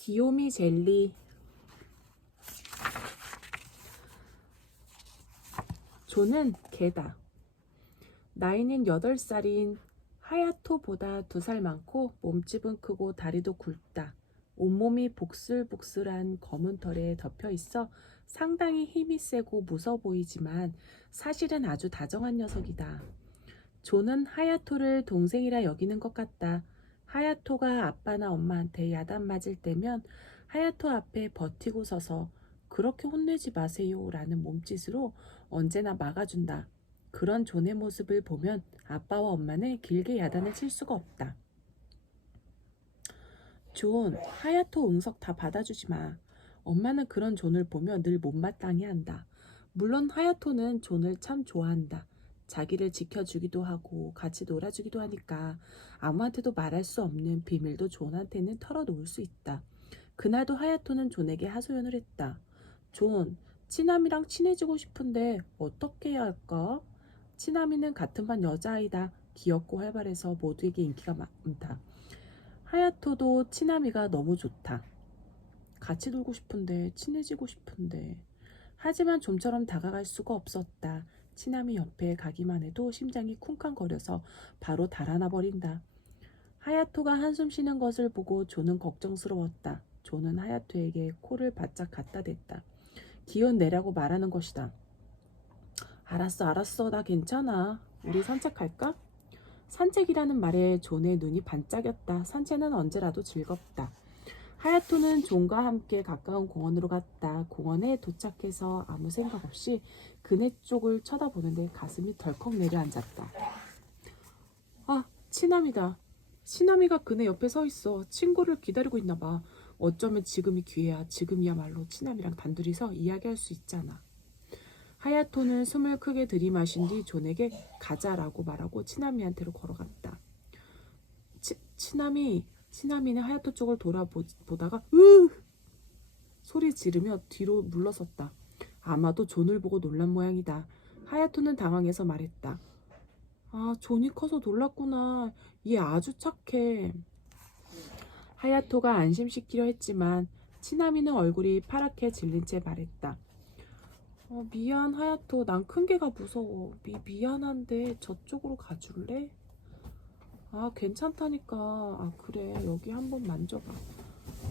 귀요미 젤리. 존은 개다. 나이는 8살인 하야토보다 2살 많고 몸집은 크고 다리도 굵다. 온몸이 복슬복슬한 검은 털에 덮여 있어 상당히 힘이 세고 무서워 보이지만 사실은 아주 다정한 녀석이다. 존은 하야토를 동생이라 여기는 것 같다. 하야토가 아빠나 엄마한테 야단 맞을 때면 하야토 앞에 버티고 서서 그렇게 혼내지 마세요 라는 몸짓으로 언제나 막아준다. 그런 존의 모습을 보면 아빠와 엄마는 길게 야단을 칠 수가 없다. 존, 하야토 응석 다 받아주지 마. 엄마는 그런 존을 보며 늘 못마땅해 한다. 물론 하야토는 존을 참 좋아한다. 자기를 지켜주기도 하고 같이 놀아주기도 하니까 아무한테도 말할 수 없는 비밀도 존한테는 털어놓을 수 있다. 그날도 하야토는 존에게 하소연을 했다. 존, 치나미랑 친해지고 싶은데 어떻게 해야 할까? 치나미는 같은 반 여자아이다. 귀엽고 활발해서 모두에게 인기가 많다. 하야토도 치나미가 너무 좋다. 같이 놀고 싶은데 친해지고 싶은데 하지만 좀처럼 다가갈 수가 없었다. 치나미 옆에 가기만 해도 심장이 쿵쾅거려서 바로 달아나 버린다. 하야토가 한숨 쉬는 것을 보고 존은 걱정스러웠다. 존은 하야토에게 코를 바짝 갖다 댔다. 기운 내라고 말하는 것이다. 알았어, 나 괜찮아. 우리 산책할까? 산책이라는 말에 존의 눈이 반짝였다. 산책은 언제라도 즐겁다. 하야토는 존과 함께 가까운 공원으로 갔다. 공원에 도착해서 아무 생각 없이 그네 쪽을 쳐다보는데 가슴이 덜컥 내려앉았다. 아, 치나미다. 치나미가 그네 옆에 서 있어. 친구를 기다리고 있나 봐. 어쩌면 지금이 기회야. 지금이야말로 치나미랑 단둘이서 이야기할 수 있잖아. 하야토는 숨을 크게 들이마신 뒤 존에게 가자라고 말하고 치나미한테로 걸어갔다. 치나미는 하야토 쪽을 돌아보다가 으! 소리 지르며 뒤로 물러섰다. 아마도 존을 보고 놀란 모양이다. 하야토는 당황해서 말했다. 아, 존이 커서 놀랐구나. 얘 아주 착해. 하야토가 안심시키려 했지만 치나미는 얼굴이 파랗게 질린 채 말했다. 미안 하야토, 난 큰 개가 무서워. 미안한데 저쪽으로 가줄래? 아, 괜찮다니까. 아, 그래, 여기 한번 만져봐.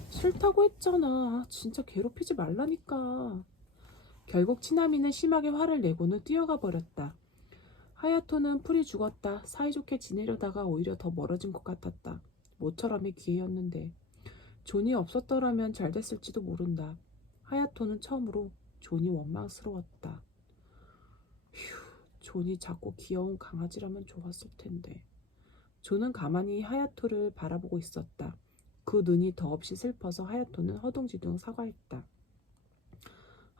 싫다고 했잖아. 진짜 괴롭히지 말라니까. 결국 치나미는 심하게 화를 내고는 뛰어가 버렸다. 하야토는 풀이 죽었다. 사이좋게 지내려다가 오히려 더 멀어진 것 같았다. 모처럼의 기회였는데 존이 없었더라면 잘 됐을지도 모른다. 하야토는 처음으로 존이 원망스러웠다. 휴, 존이 작고 귀여운 강아지라면 좋았을 텐데. 존은 가만히 하야토를 바라보고 있었다. 그 눈이 더없이 슬퍼서 하야토는 허둥지둥 사과했다.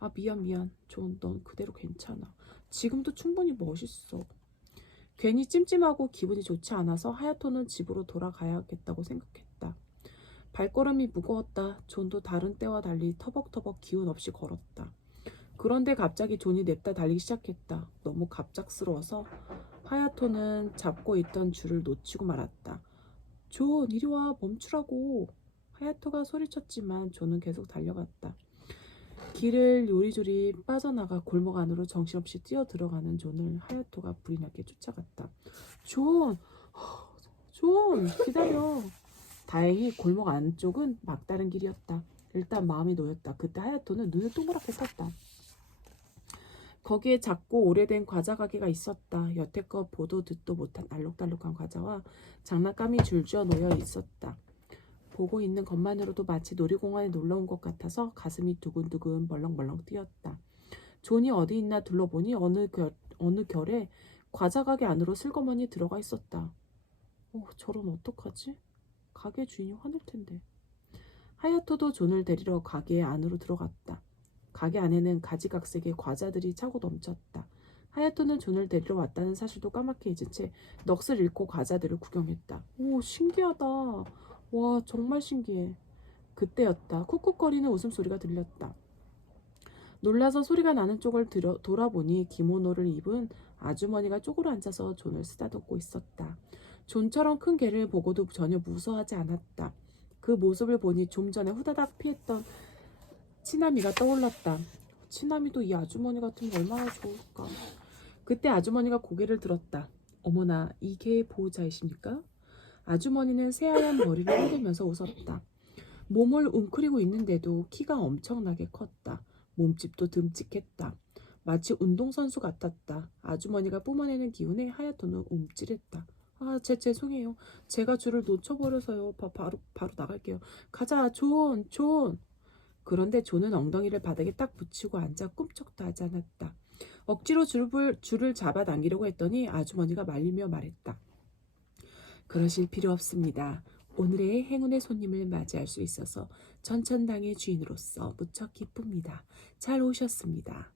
아, 미안. 존, 넌 그대로 괜찮아. 지금도 충분히 멋있어. 괜히 찜찜하고 기분이 좋지 않아서 하야토는 집으로 돌아가야겠다고 생각했다. 발걸음이 무거웠다. 존도 다른 때와 달리 터벅터벅 기운 없이 걸었다. 그런데 갑자기 존이 냅다 달리기 시작했다. 너무 갑작스러워서 하야토는 잡고 있던 줄을 놓치고 말았다. 존, 이리 와, 멈추라고. 하야토가 소리쳤지만 존은 계속 달려갔다. 길을 요리조리 빠져나가 골목 안으로 정신없이 뛰어들어가는 존을 하야토가 불이 나게 쫓아갔다. 존, 기다려. 다행히 골목 안쪽은 막다른 길이었다. 일단 마음이 놓였다. 그때 하야토는 눈을 동그랗게 떴다. 거기에 작고 오래된 과자 가게가 있었다. 여태껏 보도 듣도 못한 알록달록한 과자와 장난감이 줄지어 놓여 있었다. 보고 있는 것만으로도 마치 놀이공원에 놀러온 것 같아서 가슴이 두근두근 벌렁벌렁 뛰었다. 존이 어디 있나 둘러보니 어느 결에 과자 가게 안으로 슬그머니 들어가 있었다. 저런 어떡하지? 가게 주인이 화낼 텐데. 하야토도 존을 데리러 가게 안으로 들어갔다. 가게 안에는 가지각색의 과자들이 차고 넘쳤다. 하야토는 존을 데리러 왔다는 사실도 까맣게 잊은 채 넋을 잃고 과자들을 구경했다. 오, 신기하다. 와, 정말 신기해. 그때였다. 쿡쿡거리는 웃음소리가 들렸다. 놀라서 소리가 나는 쪽을 돌아보니 기모노를 입은 아주머니가 쪼그려 앉아서 존을 쓰다듬고 있었다. 존처럼 큰 개를 보고도 전혀 무서워하지 않았다. 그 그 모습을 보니 좀 전에 후다닥 피했던 치나미가 떠올랐다. 치나미도 이 아주머니 같으면 얼마나 좋을까. 그때 아주머니가 고개를 들었다. 어머나, 이게 보호자이십니까? 아주머니는 새하얀 머리를 흔들면서 웃었다. 몸을 웅크리고 있는데도 키가 엄청나게 컸다. 몸집도 듬직했다. 마치 운동선수 같았다. 아주머니가 뿜어내는 기운에 하야토는 움찔했다. 아, 죄송해요. 제가 줄을 놓쳐버려서요. 바로 나갈게요. 가자, 존. 그런데 존은 엉덩이를 바닥에 딱 붙이고 앉아 꿈쩍도 하지 않았다. 억지로 줄을 잡아당기려고 했더니 아주머니가 말리며 말했다. 그러실 필요 없습니다. 오늘의 행운의 손님을 맞이할 수 있어서 전천당의 주인으로서 무척 기쁩니다. 잘 오셨습니다.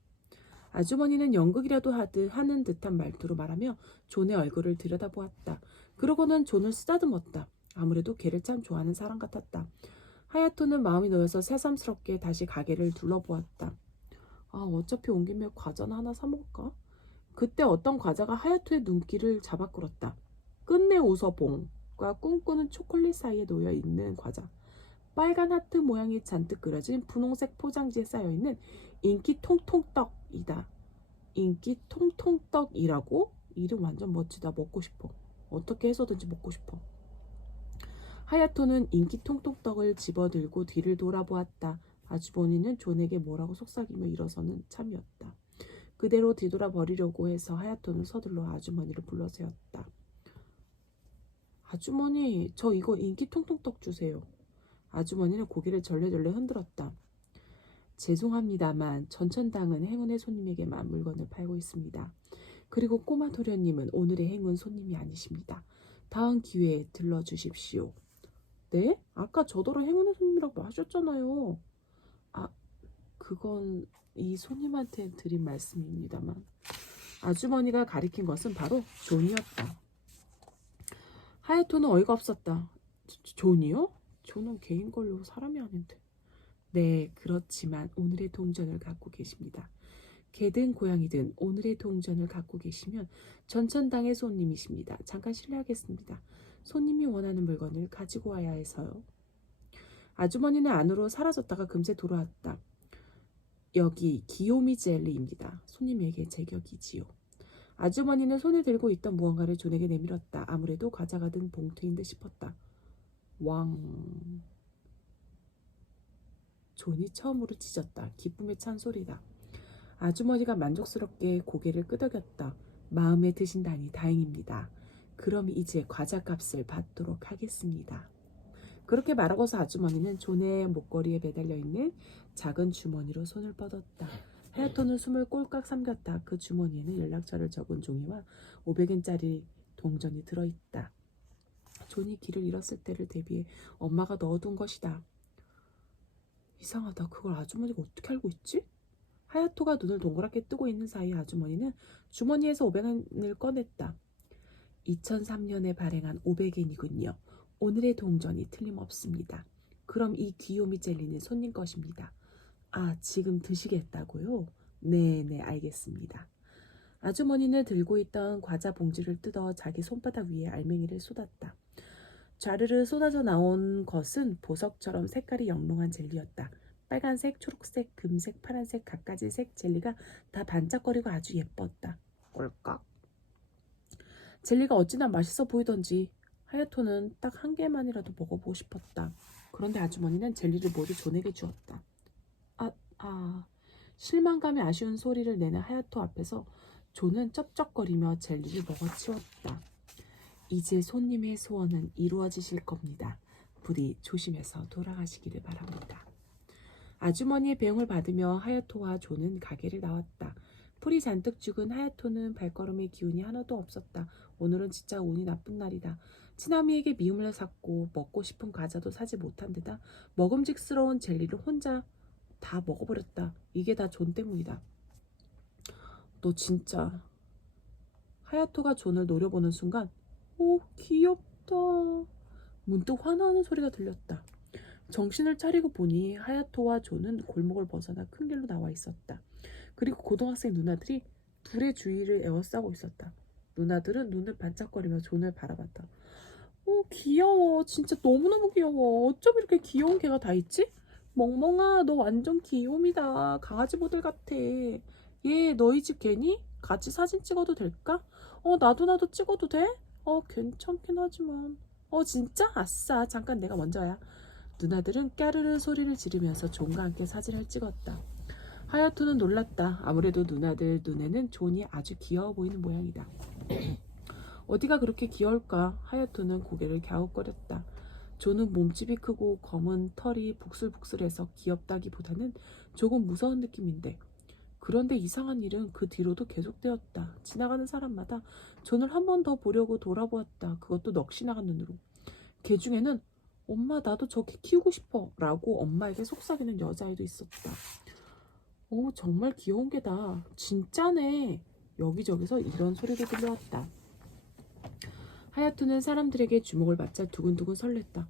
아주머니는 연극이라도 하는 듯한 말투로 말하며 존의 얼굴을 들여다보았다. 그러고는 존을 쓰다듬었다. 아무래도 걔를 참 좋아하는 사람 같았다. 하야토는 마음이 놓여서 새삼스럽게 다시 가게를 둘러보았다. 아, 어차피 온 김에 과자나 하나 사 먹을까? 그때 어떤 과자가 하야토의 눈길을 잡아 끌었다. 끝내 웃어봉과 꿈꾸는 초콜릿 사이에 놓여 있는 과자. 빨간 하트 모양이 잔뜩 그려진 분홍색 포장지에 쌓여있는 인기 통통떡이다. 인기 통통떡이라고? 이름 완전 멋지다. 먹고 싶어. 어떻게 해서든지 먹고 싶어. 하야토는 인기 통통떡을 집어들고 뒤를 돌아보았다. 아주머니는 존에게 뭐라고 속삭이며 일어서는 참이었다. 그대로 뒤돌아 버리려고 해서 하야토는 서둘러 아주머니를 불러세웠다. 아주머니, 저 이거 인기 통통떡 주세요. 아주머니는 고개를 절레절레 흔들었다. 죄송합니다만 전천당은 행운의 손님에게만 물건을 팔고 있습니다. 그리고 꼬마 도련님은 오늘의 행운 손님이 아니십니다. 다음 기회에 들러주십시오. 네? 아까 저더러 행운의 손님이라고 하셨잖아요. 아, 그건 이 손님한테 드린 말씀입니다만. 아주머니가 가리킨 것은 바로 존이었다. 하야토는 어이가 없었다. 존이요? 존은 개인 걸로 사람이 아닌데. 네, 그렇지만 오늘의 동전을 갖고 계십니다. 개든 고양이든 오늘의 동전을 갖고 계시면 전천당의 손님이십니다. 잠깐 실례하겠습니다. 손님이 원하는 물건을 가지고 와야 해서요. 아주머니는 안으로 사라졌다가 금세 돌아왔다. 여기 기요미 젤리입니다. 손님에게 제격이지요. 아주머니는 손에 들고 있던 무언가를 존에게 내밀었다. 아무래도 과자가 든 봉투인 듯 싶었다. 왕. 존이 처음으로 짖었다. 기쁨에 찬 소리다. 아주머니가 만족스럽게 고개를 끄덕였다. 마음에 드신다니 다행입니다. 그럼 이제 과자값을 받도록 하겠습니다. 그렇게 말하고서 아주머니는 존의 목걸이에 매달려 있는 작은 주머니로 손을 뻗었다. 하야토는 숨을 꼴깍 삼켰다. 그 주머니에는 연락처를 적은 종이와 500엔짜리 동전이 들어있다. 존이 길을 잃었을 때를 대비해 엄마가 넣어둔 것이다. 이상하다. 그걸 아주머니가 어떻게 알고 있지? 하야토가 눈을 동그랗게 뜨고 있는 사이 아주머니는 주머니에서 500엔을 꺼냈다. 2003년에 발행한 500엔이군요. 오늘의 동전이 틀림없습니다. 그럼 이 귀요미 젤리는 손님 것입니다. 아, 지금 드시겠다고요? 네네, 알겠습니다. 아주머니는 들고 있던 과자 봉지를 뜯어 자기 손바닥 위에 알맹이를 쏟았다. 좌르르 쏟아져 나온 것은 보석처럼 색깔이 영롱한 젤리였다. 빨간색, 초록색, 금색, 파란색 갖가지 색 젤리가 다 반짝거리고 아주 예뻤다. 꼴깍. 젤리가 어찌나 맛있어 보이던지 하야토는 딱 한 개만이라도 먹어보고 싶었다. 그런데 아주머니는 젤리를 모두 존에게 주었다. 실망감에 아쉬운 소리를 내는 하야토 앞에서 존은 쩝쩝거리며 젤리를 먹어치웠다. 이제 손님의 소원은 이루어지실 겁니다. 부디 조심해서 돌아가시기를 바랍니다. 아주머니의 배웅을 받으며 하야토와 존은 가게를 나왔다. 풀이 잔뜩 죽은 하야토는 발걸음에 기운이 하나도 없었다. 오늘은 진짜 운이 나쁜 날이다. 치나미에게 미움을 샀고 먹고 싶은 과자도 사지 못한 데다 먹음직스러운 젤리를 혼자 다 먹어버렸다. 이게 다 존 때문이다. 너 진짜. 하야토가 존을 노려보는 순간 오, 귀엽다. 문득 화나는 소리가 들렸다. 정신을 차리고 보니 하야토와 존은 골목을 벗어나 큰 길로 나와 있었다. 그리고 고등학생 누나들이 둘의 주위를 에워싸고 있었다. 누나들은 눈을 반짝거리며 존을 바라봤다. 귀여워. 진짜 너무너무 귀여워. 어쩜 이렇게 귀여운 개가 다 있지? 멍멍아, 너 완전 귀요미다. 강아지 모델 같아. 얘 너희 집 개니? 같이 사진 찍어도 될까? 나도 찍어도 돼? 괜찮긴 하지만. 진짜? 아싸. 잠깐 내가 먼저야. 누나들은 까르르 소리를 지르면서 존과 함께 사진을 찍었다. 하야토는 놀랐다. 아무래도 누나들 눈에는 존이 아주 귀여워 보이는 모양이다. 어디가 그렇게 귀여울까? 하야토는 고개를 갸웃거렸다. 존은 몸집이 크고 검은 털이 북슬북슬해서 귀엽다기보다는 조금 무서운 느낌인데. 그런데 이상한 일은 그 뒤로도 계속되었다. 지나가는 사람마다 존을 한 번 더 보려고 돌아보았다. 그것도 넋이 나간 눈으로. 개 중에는 엄마 나도 저 개 키우고 싶어 라고 엄마에게 속삭이는 여자아이도 있었다. 정말 귀여운 개다. 진짜네. 여기저기서 이런 소리도 들려왔다. 하야토는 사람들에게 주목을 받자 두근두근 설렜다.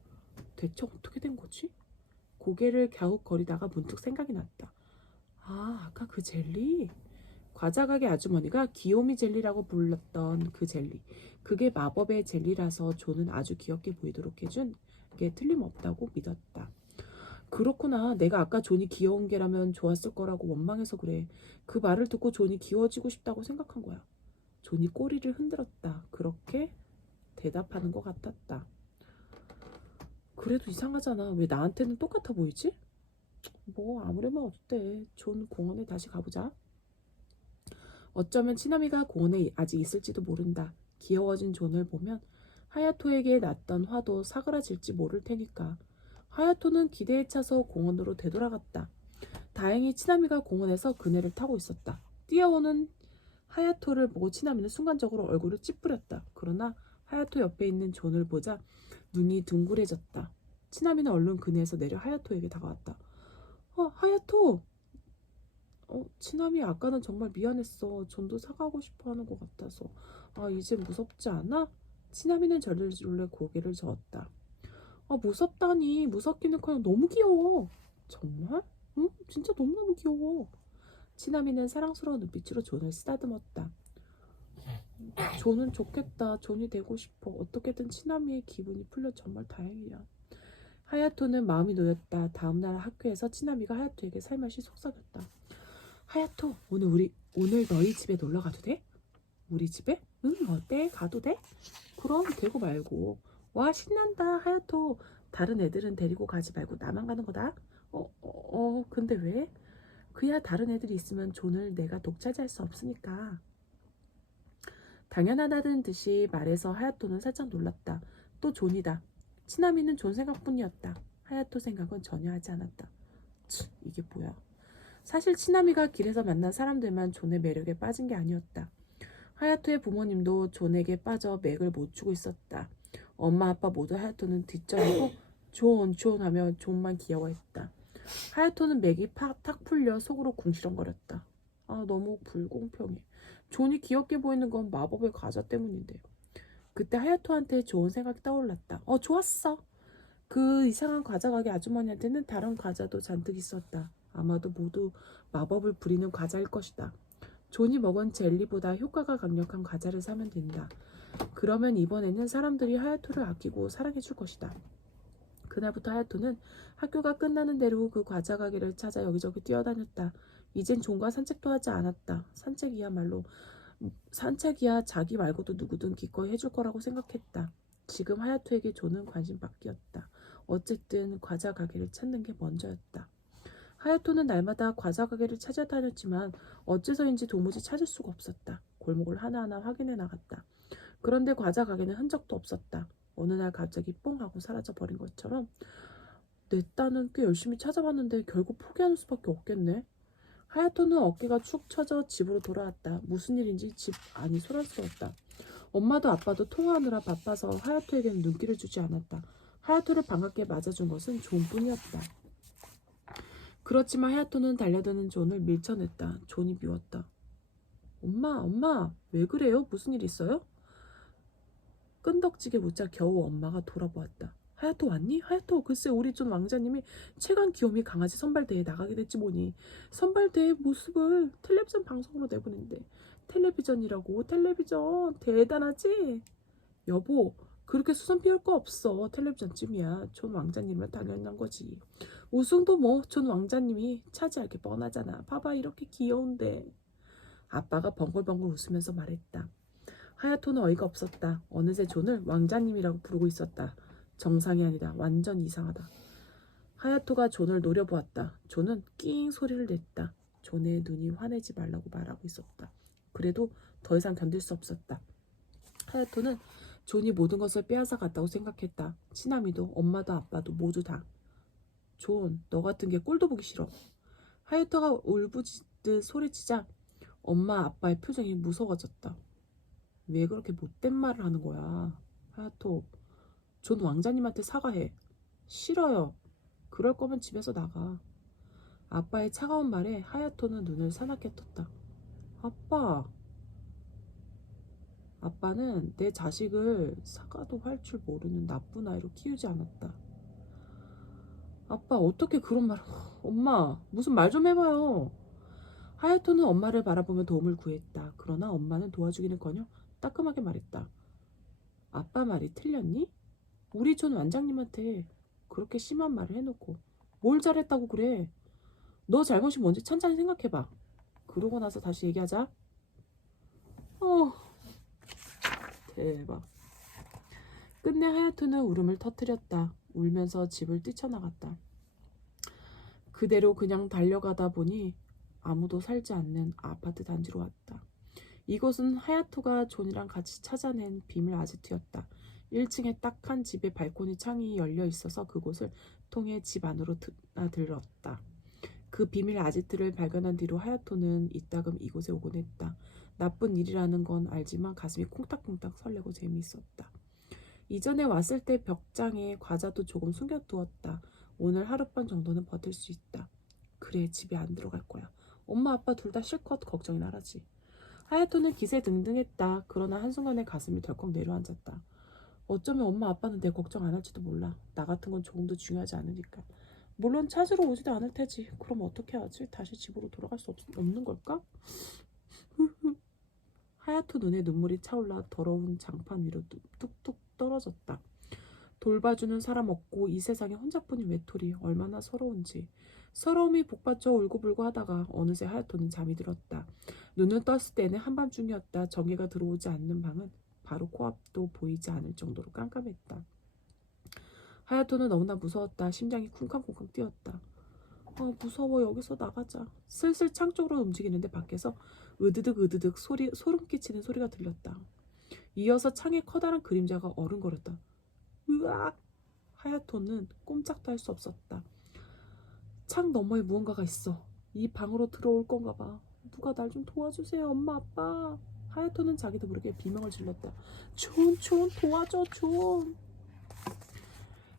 대체 어떻게 된 거지? 고개를 갸웃거리다가 문득 생각이 났다. 아까 그 젤리? 과자 가게 아주머니가 귀요미 젤리라고 불렀던 그 젤리. 그게 마법의 젤리라서 존은 아주 귀엽게 보이도록 해준 게 틀림없다고 믿었다. 그렇구나. 내가 아까 존이 귀여운 게라면 좋았을 거라고 원망해서 그래. 그 말을 듣고 존이 귀여워지고 싶다고 생각한 거야. 존이 꼬리를 흔들었다. 그렇게 대답하는 것 같았다. 그래도 이상하잖아. 왜 나한테는 똑같아 보이지? 아무래도 어때. 존 공원에 다시 가보자. 어쩌면 치나미가 공원에 아직 있을지도 모른다. 귀여워진 존을 보면 하야토에게 났던 화도 사그라질지 모를 테니까. 하야토는 기대에 차서 공원으로 되돌아갔다. 다행히 치나미가 공원에서 그네를 타고 있었다. 뛰어오는 하야토를 보고 치나미는 순간적으로 얼굴을 찌푸렸다. 그러나 하야토 옆에 있는 존을 보자 눈이 둥그레졌다. 치나미는 얼른 그네에서 내려 하야토에게 다가왔다. 하야토! 치나미 아까는 정말 미안했어. 존도 사과하고 싶어 하는 것 같아서. 이제 무섭지 않아? 치나미는 절레절레 고개를 저었다. 무섭다니. 무섭기는 커녕 너무 귀여워. 정말? 응? 진짜 너무너무 귀여워. 치나미는 사랑스러운 눈빛으로 존을 쓰다듬었다. 존은 좋겠다. 존이 되고 싶어. 어떻게든 치나미의 기분이 풀려 정말 다행이야. 하야토는 마음이 놓였다. 다음날 학교에서 치나미가 하야토에게 살며시 속삭였다. 하야토, 오늘 너희 집에 놀러 가도 돼? 우리 집에? 응, 어때? 가도 돼? 그럼 되고 말고. 와, 신난다, 하야토. 다른 애들은 데리고 가지 말고 나만 가는 거다. 근데 왜? 그야 다른 애들이 있으면 존을 내가 독차지할 수 없으니까. 당연하다는 듯이 말해서 하야토는 살짝 놀랐다. 또 존이다. 치나미는 존 생각뿐이었다. 하야토 생각은 전혀 하지 않았다. 이게 뭐야? 사실 치나미가 길에서 만난 사람들만 존의 매력에 빠진 게 아니었다. 하야토의 부모님도 존에게 빠져 맥을 못 추고 있었다. 엄마 아빠 모두 하야토는 뒷전이고 존 하며 존만 귀여워했다. 하야토는 맥이 탁 풀려 속으로 궁시렁거렸다. 너무 불공평해. 존이 귀엽게 보이는 건 마법의 과자 때문인데. 그때 하야토한테 좋은 생각이 떠올랐다. 좋았어. 그 이상한 과자 가게 아주머니한테는 다른 과자도 잔뜩 있었다. 아마도 모두 마법을 부리는 과자일 것이다. 존이 먹은 젤리보다 효과가 강력한 과자를 사면 된다. 그러면 이번에는 사람들이 하야토를 아끼고 사랑해 줄 것이다. 그날부터 하야토는 학교가 끝나는 대로 그 과자 가게를 찾아 여기저기 뛰어다녔다. 이젠 존과 산책도 하지 않았다. 산책이야 자기 말고도 누구든 기꺼이 해줄 거라고 생각했다. 지금 하야토에게 존은 관심 밖이었다. 어쨌든 과자 가게를 찾는 게 먼저였다. 하야토는 날마다 과자 가게를 찾아다녔지만 어째서인지 도무지 찾을 수가 없었다. 골목을 하나하나 확인해 나갔다. 그런데 과자 가게는 흔적도 없었다. 어느 날 갑자기 뽕 하고 사라져버린 것처럼. 내 딴은 꽤 열심히 찾아봤는데 결국 포기하는 수밖에 없겠네. 하야토는 어깨가 축 처져 집으로 돌아왔다. 무슨 일인지 집 안이 소란스러웠다. 엄마도 아빠도 통화하느라 바빠서 하야토에게는 눈길을 주지 않았다. 하야토를 반갑게 맞아준 것은 존뿐이었다. 그렇지만 하야토는 달려드는 존을 밀쳐냈다. 존이 미웠다. 엄마, 왜 그래요? 무슨 일 있어요? 끈덕지게 묻자 겨우 엄마가 돌아보았다. 하야토 왔니? 하야토, 글쎄 우리 존 왕자님이 최강 귀요미 강아지 선발대회에 나가게 됐지 뭐니. 선발대회 모습을 텔레비전 방송으로 내보낸대. 텔레비전 대단하지? 여보, 그렇게 수선 피울 거 없어. 텔레비전쯤이야. 존 왕자님은 당연한 거지. 우승도 뭐 존 왕자님이 차지할 게 뻔하잖아. 봐봐 이렇게 귀여운데. 아빠가 벙글벙글 웃으면서 말했다. 하야토는 어이가 없었다. 어느새 존을 왕자님이라고 부르고 있었다. 정상이 아니다. 완전 이상하다. 하야토가 존을 노려보았다. 존은 낑 소리를 냈다. 존의 눈이 화내지 말라고 말하고 있었다. 그래도 더 이상 견딜 수 없었다. 하야토는 존이 모든 것을 빼앗아 갔다고 생각했다. 치나미도 엄마도 아빠도 모두 다. 존, 너 같은 게 꼴도 보기 싫어. 하야토가 울부짖듯 소리치자 엄마 아빠의 표정이 무서워졌다. 왜 그렇게 못된 말을 하는 거야? 하야토, 존 왕자님한테 사과해. 싫어요. 그럴 거면 집에서 나가. 아빠의 차가운 말에 하야토는 눈을 사납게 떴다. 아빠. 아빠는 내 자식을 사과도 할 줄 모르는 나쁜 아이로 키우지 않았다. 아빠 어떻게 그런 말을... 엄마 무슨 말 좀 해봐요. 하야토는 엄마를 바라보며 도움을 구했다. 그러나 엄마는 도와주기는커녕 따끔하게 말했다. 아빠 말이 틀렸니? 우리 존 원장님한테 그렇게 심한 말을 해놓고 뭘 잘했다고 그래. 너 잘못이 뭔지 천천히 생각해봐. 그러고 나서 다시 얘기하자. 대박. 끝내 하야토는 울음을 터뜨렸다. 울면서 집을 뛰쳐나갔다. 그대로 그냥 달려가다 보니 아무도 살지 않는 아파트 단지로 왔다. 이곳은 하야토가 존이랑 같이 찾아낸 비밀 아지트였다. 1층에 딱 한 집의 발코니 창이 열려 있어서 그곳을 통해 집 안으로 들었다. 그 비밀 아지트를 발견한 뒤로 하야토는 이따금 이곳에 오곤 했다. 나쁜 일이라는 건 알지만 가슴이 콩닥콩닥 설레고 재미있었다. 이전에 왔을 때 벽장에 과자도 조금 숨겨두었다. 오늘 하룻밤 정도는 버틸 수 있다. 그래, 집에 안 들어갈 거야. 엄마 아빠 둘 다 실컷 걱정이 나라지. 하야토는 기세등등했다. 그러나 한순간에 가슴이 덜컥 내려앉았다. 어쩌면 엄마 아빠는 내 걱정 안 할지도 몰라. 나 같은 건 조금도 중요하지 않으니까. 물론 찾으러 오지도 않을 테지. 그럼 어떻게 하지? 다시 집으로 돌아갈 수 없는 걸까? 하야토 눈에 눈물이 차올라 더러운 장판 위로 뚝뚝 떨어졌다. 돌봐주는 사람 없고 이 세상에 혼자뿐인 외톨이 얼마나 서러운지. 서러움이 복받쳐 울고불고 하다가 어느새 하야토는 잠이 들었다. 눈을 떴을 때는 한밤중이었다. 전기가 들어오지 않는 방은 바로 코앞도 보이지 않을 정도로 깜깜했다. 하야토는 너무나 무서웠다. 심장이 쿵쾅쿵쾅 뛰었다. 무서워. 여기서 나가자. 슬슬 창 쪽으로 움직이는데 밖에서 으드득 으드득 소름 끼치는 소리가 들렸다. 이어서 창에 커다란 그림자가 어른거렸다. 으악! 하야토는 꼼짝도 할 수 없었다. 창 너머에 무언가가 있어. 이 방으로 들어올 건가 봐. 누가 날 좀 도와주세요. 엄마 아빠. 하야토는 자기도 모르게 비명을 질렀다. 존 도와줘 존.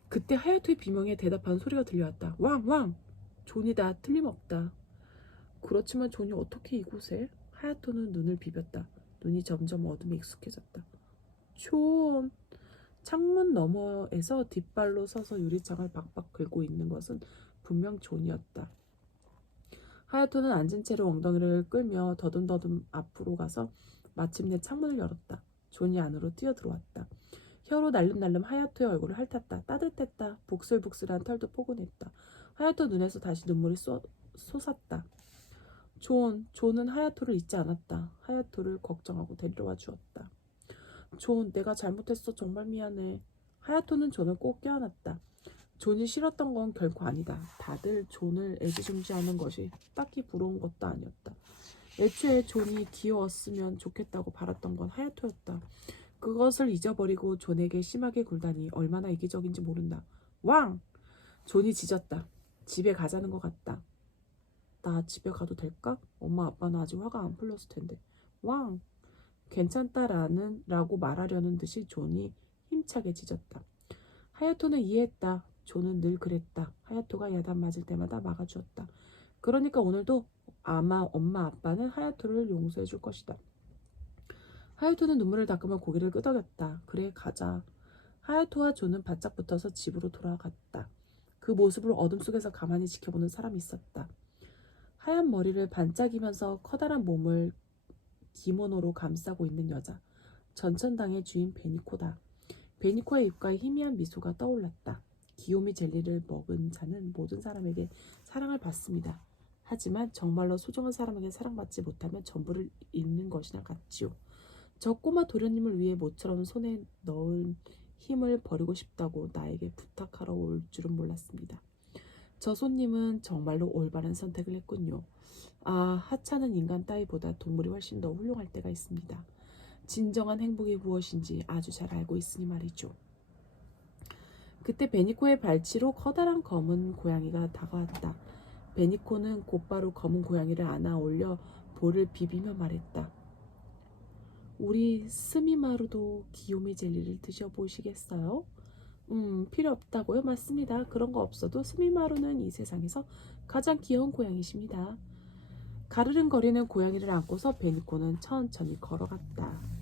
그때 하야토의 비명에 대답하는 소리가 들려왔다. 왕! 존이다. 틀림없다. 그렇지만 존이 어떻게 이곳에? 하야토는 눈을 비볐다. 눈이 점점 어둠에 익숙해졌다. 존! 창문 너머에서 뒷발로 서서 유리창을 박박 긁고 있는 것은 분명 존이었다. 하야토는 앉은 채로 엉덩이를 끌며 더듬더듬 앞으로 가서 마침내 창문을 열었다. 존이 안으로 뛰어들어왔다. 혀로 날름날름 하야토의 얼굴을 핥았다. 따뜻했다. 복슬복슬한 털도 포근했다. 하야토 눈에서 다시 눈물이 솟았다. 존은 하야토를 잊지 않았다. 하야토를 걱정하고 데리러 와 주었다. 존, 내가 잘못했어. 정말 미안해. 하야토는 존을 꼭 껴안았다. 존이 싫었던 건 결코 아니다. 다들 존을 애지중지하는 것이 딱히 부러운 것도 아니었다. 애초에 존이 귀여웠으면 좋겠다고 바랐던 건 하야토였다. 그것을 잊어버리고 존에게 심하게 굴다니 얼마나 이기적인지 모른다. 왕! 존이 짖었다. 집에 가자는 것 같다. 나 집에 가도 될까? 엄마 아빠는 아직 화가 안 풀렸을 텐데. 왕! 괜찮다라고 말하려는 듯이 존이 힘차게 짖었다. 하야토는 이해했다. 존은 늘 그랬다. 하야토가 야단 맞을 때마다 막아주었다. 그러니까 오늘도 아마 엄마 아빠는 하야토를 용서해 줄 것이다. 하야토는 눈물을 닦으며 고개를 끄덕였다. 그래, 가자. 하야토와 존은 바짝 붙어서 집으로 돌아갔다. 그 모습을 어둠 속에서 가만히 지켜보는 사람이 있었다. 하얀 머리를 반짝이면서 커다란 몸을 기모노로 감싸고 있는 여자. 전천당의 주인 베니코다. 베니코의 입가에 희미한 미소가 떠올랐다. 기요미 젤리를 먹은 자는 모든 사람에게 사랑을 받습니다. 하지만 정말로 소중한 사람에게 사랑받지 못하면 전부를 잃는 것이나 같지요. 저 꼬마 도련님을 위해 모처럼 손에 넣은 힘을 버리고 싶다고 나에게 부탁하러 올 줄은 몰랐습니다. 저 손님은 정말로 올바른 선택을 했군요. 아, 하찮은 인간 따위보다 동물이 훨씬 더 훌륭할 때가 있습니다. 진정한 행복이 무엇인지 아주 잘 알고 있으니 말이죠. 그때 베니코의 발치로 커다란 검은 고양이가 다가왔다. 베니코는 곧바로 검은 고양이를 안아 올려 볼을 비비며 말했다. 우리 스미마루도 기요미 젤리를 드셔보시겠어요? 필요 없다고요? 맞습니다. 그런 거 없어도 스미마루는 이 세상에서 가장 귀여운 고양이십니다. 가르릉거리는 고양이를 안고서 베니코는 천천히 걸어갔다.